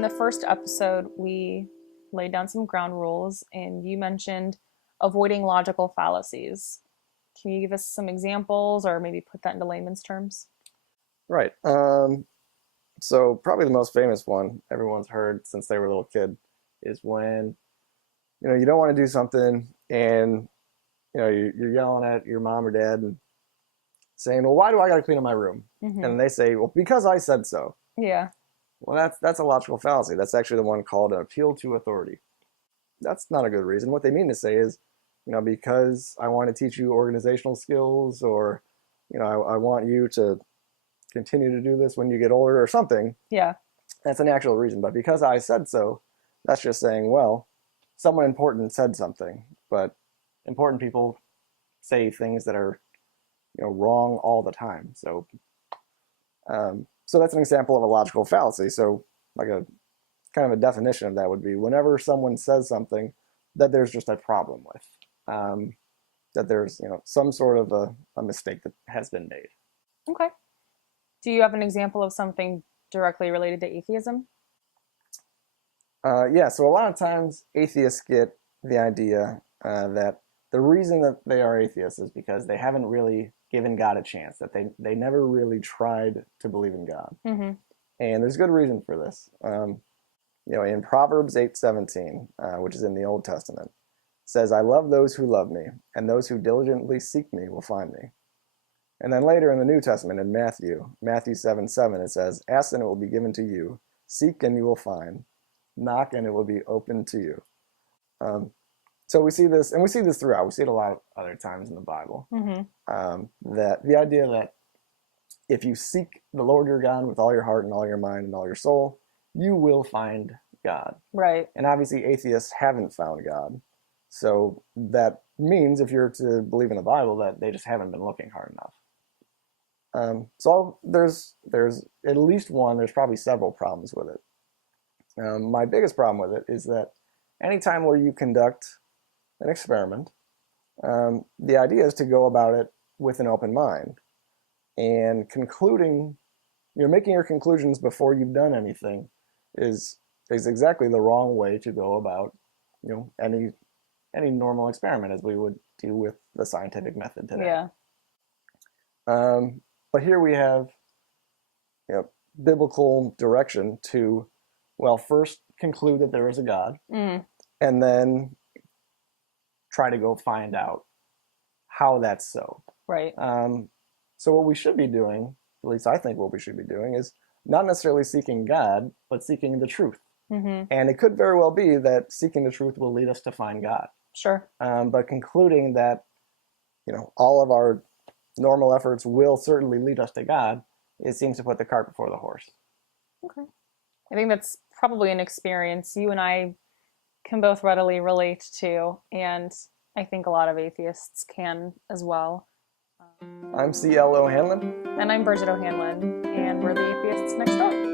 in the first episode, we laid down some ground rules, and you mentioned avoiding logical fallacies. Can you give us some examples or maybe put that into layman's terms? Right. So probably the most famous one everyone's heard since they were a little kid is when, you don't want to do something and, you're yelling at your mom or dad and saying, well, why do I got to clean up my room? Mm-hmm. And they say, well, because I said so. Yeah. Well, that's a logical fallacy. That's actually the one called an appeal to authority. That's not a good reason. What they mean to say is, because I want to teach you organizational skills, or, I want you to continue to do this when you get older or something. Yeah. That's an actual reason. But because I said so, that's just saying, well, someone important said something. But important people say things that are, wrong all the time. So that's an example of a logical fallacy. So like a kind of a definition of that would be whenever someone says something that there's just a problem with, that there's, some sort of a mistake that has been made. Okay. Do you have an example of something directly related to atheism? Yeah, so a lot of times atheists get the idea that the reason that they are atheists is because they haven't really given God a chance, that they never really tried to believe in God. Mm-hmm. And there's good reason for this. In Proverbs 8:17, which is in the Old Testament, it says, I love those who love me, and those who diligently seek me will find me. And then later in the New Testament, in Matthew 7:7, it says, ask and it will be given to you, seek and you will find, knock and it will be open to you. So we see this, and we see this throughout. We see it a lot of other times in the Bible. Mm-hmm. That the idea that if you seek the Lord your God with all your heart and all your mind and all your soul, you will find God. Right. And obviously atheists haven't found God. So that means if you're to believe in the Bible that they just haven't been looking hard enough. So there's at least one, there's probably several problems with it. My biggest problem with it is that anytime where you conduct an experiment, the idea is to go about it with an open mind and making your conclusions before you've done anything is exactly the wrong way to go about, any normal experiment as we would do with the scientific method today. Yeah. But here we have, biblical direction to, well, first conclude that there is a God, and then try to go find out how that's so. Right. So what we should be doing, at least I think what we should be doing, is not necessarily seeking God, but seeking the truth. Mm-hmm. And it could very well be that seeking the truth will lead us to find God. Sure. But concluding that, all of our normal efforts will certainly lead us to God, it seems to put the cart before the horse. Okay. I think that's probably an experience you and I can both readily relate to, and I think a lot of atheists can as well. I'm C.L. O'Hanlon. And I'm Bridget O'Hanlon, and we're the Atheists Next Door.